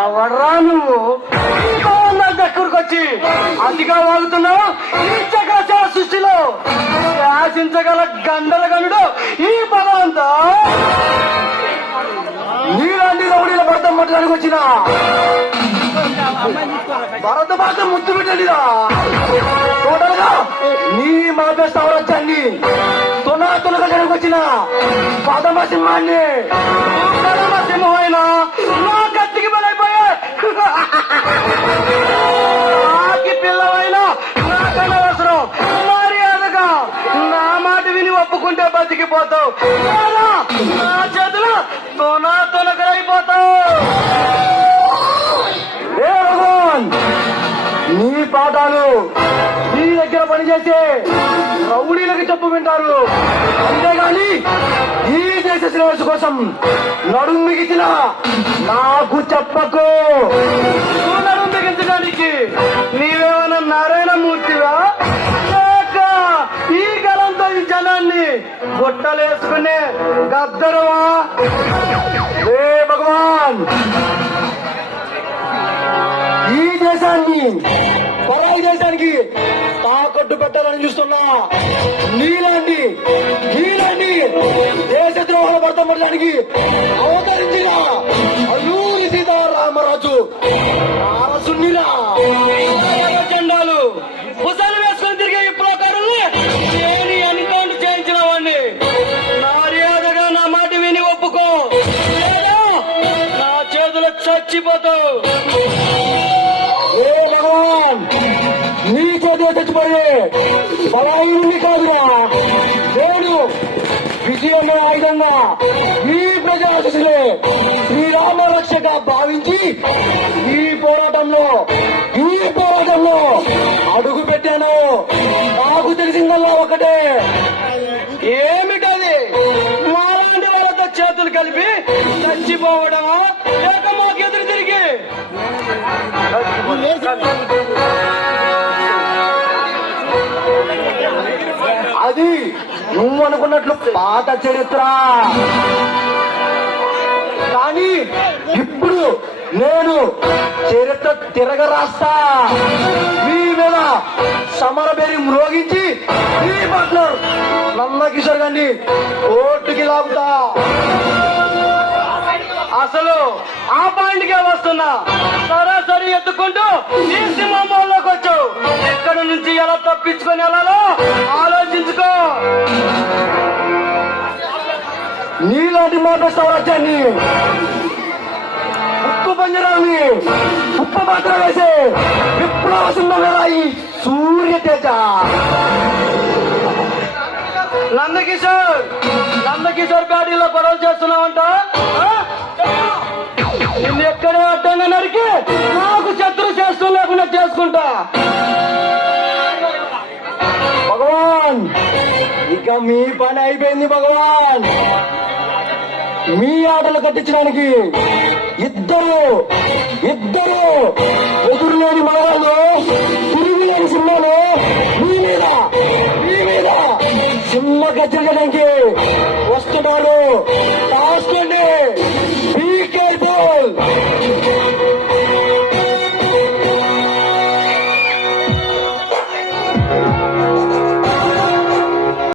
ఎవడ్రా నువ్వు నా దగ్గరకు వచ్చి అతిగా వాగుతున్నావు? ఈ చక్ర సృష్టిలో శాసించగల గండల గనుడు ఈ భగవంతా నీలాంటి రౌడీల భర్త మొట్టడానికి వచ్చిన భరత భాష ముద్దు పెట్టండిరా. టోటల్ గా నీ మాపే సౌరచ్చాన్ని తునాతునగడానికి వచ్చిన పదమ సింహాన్ని పదమ సింహం అయినా నా కత్తికి బలైపోయా నాకి పిల్లవైనా నాకన్నా అవసరం. మర్యాదగా నా మాట విని ఒప్పుకుంటే బతికిపోతావు, నా చేతులు తునకరైపోతావు. ఏ భగవాన్, నీ పాఠాలు నీ దగ్గర పనిచేసే రౌడీలకి చెప్పు వింటారు, అంతేగాని ఈ దేశ శ్రేయస్సు కోసం నడుము మిగిచిన నాకు చెప్పకు. నడుము మిగించడానికి నీవేమైనా నారాయణమూర్తివా లేక ఈ గలంతో ఈ జనాన్ని గుట్టలేసుకునే గద్దరువా? ఏ భగవాన్, ఈ దేశాన్ని పరాయి దేశానికి తాకట్టు పెట్టాలని చూస్తున్నా నీలాంటి దేశ ద్రోహాల పడతానికి అవతరించిన అల్లూరి సీతారామరాజు వారసునిరా. జెండాలు భుజాలు వేసుకొని తిరిగే ఈ ప్రకారాన్ని నేను ఎన్నికౌంట్ చేయించిన వాడిని. మర్యాదగా నా మాట విని ఒప్పుకో, లేదా నా చేతులు చచ్చిపోతావు. ఏ భగవాన్, నీ చేతిలో చచ్చిపోయే బలాయుని కాదురా, దేవుడు విజయంలో ఆయుధంగా ఈ ప్రజాశిషులే శ్రీరామ రక్షగా భావించి ఈ పోరాటంలో అడుగు పెట్టాను. నాకు తెలిసిందల్లా ఒకటే, ఏమిటది? మాలాంటి వాళ్ళతో చేతులు కలిపి చచ్చిపోవడమా లేక మాకు ఎదురు తిరిగి అది నువ్వు అనుకున్నట్లు పాత చరిత్ర. కానీ ఇప్పుడు నేను చరిత్ర తిరగరాస్తా. మీ మీద సమరబేరి మ్రోగించి మీ పార్ట్నర్ నందకిషోర్ గారిని కోర్టుకి లాగుతా. అసలు ఆ పాయింట్కే వస్తున్నా. సరాసరి ఎత్తుకుంటూ ఈ సింహంలోకి వచ్చావు. ఎక్కడ నుంచి ఎలా తప్పించుకొని వెళ్ళాలో ఆలోచించుకో. నీలాంటి మాట సౌరాజ్యాన్ని ఉప్పు పంజరాన్ని ఉప్పు మాత్రం వేసే విప్లవ సింహమేరా ఈ సూర్య తేజ. నందకిషోర్ గాడిలో గొడవ చేస్తున్నావంట. నిన్ను ఎక్కడే అడ్డంగా నరికి నాకు శత్రు చేస్తూ లేకుండా చేసుకుంటా. భగవాన్, ఇక మీ పని అయిపోయింది భగవాన్. మీ ఆటలు కట్టించడానికి ఇద్దరు ఎదురులేని మగవాళ్ళు, తిరుగులేని సింహాలు మీ మీద సింహ గర్జనడానికి వస్తున్నారు. కాసుకోండి. Be careful.